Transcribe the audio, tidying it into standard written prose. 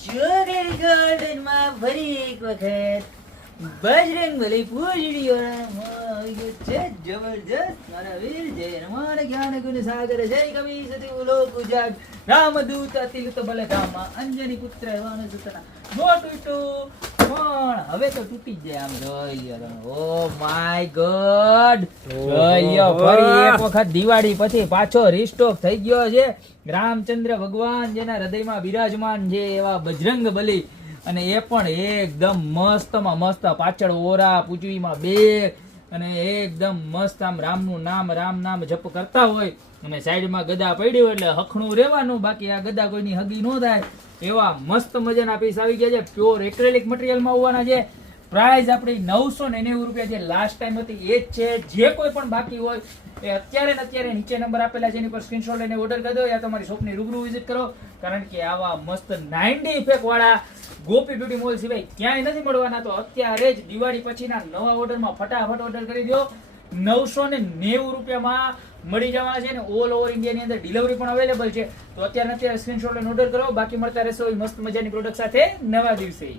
chocolate garden માં ફરી એક વખત બજરંગબલી પૂજડીઓના આવી ગયો છે જબરજસ્ત મારા વીર જય હનુમાન જ્ઞાન ગુણ સાગર જય કવિ સતી ઉલોક ઉજાગ રામદૂત અતિલુત બલધામા અંજની પુત્ર વાનસુતના નો તૂટ્યું પણ હવે તો તૂટી જ જાય આમ જોઈ લ્યો ઓ માય ગોડ જોઈ લ્યો ફરી એક વખત દિવાળી પછી પાછો રીસ્ટોક થઈ ગયો છે રામચંદ્ર ભગવાન જેના હૃદયમાં બિરાજમાન છે એવા બજરંગ બલી અને એ પણ એકદમ મસ્તમાં મસ્ત પાછળ ઓરા પૂજવીમાં બે અને એકદમ મસ્ત આમ રામનું નામ રામ નામ જપ કરતા હોય અને સાઈડમાં ગદા પડી હોય એટલે હખણું રહેવાનું બાકી આ ગદા કોઈની હગી ન થાય એવા મસ્ત મજાના પીસ આવી ગયા છે પ્યોર એક્રેલિક મટીરિયલમાં આવવાના છે પ્રાઇસ આપણી 990 રૂપિયા છે લાસ્ટ ટાઈમ હતી એ જ છે જે કોઈ પણ બાકી હોય એ અત્યારે ને અત્યારે નીચે નંબર આપેલા છે એની પર સ્ક્રીનશોટ લઈને ઓર્ડર કરી દો યા તમારી શોપની રૂબરૂ વિઝિટ કરો કારણ કે આવા મસ્ત 90 ઇફેક્ટ વાળા ગોપી બ્યુટી મોલ સિવાય ક્યાંય નથી મળવાના તો અત્યારે જ દિવાળી પછીના નવા ઓર્ડરમાં ફટાફટ ઓર્ડર કરી દો 990 રૂપિયામાં મળી જવાના છે ને ઓલ ઓવર ઇન્ડિયાની અંદર ડિલિવરી પણ અવેલેબલ છે તો અત્યારે સ્ક્રીનશોટ લઈને ઓર્ડર કરો બાકી મળતા રહેશો મસ્ત મજાની પ્રોડક્ટ સાથે નવા દિવસે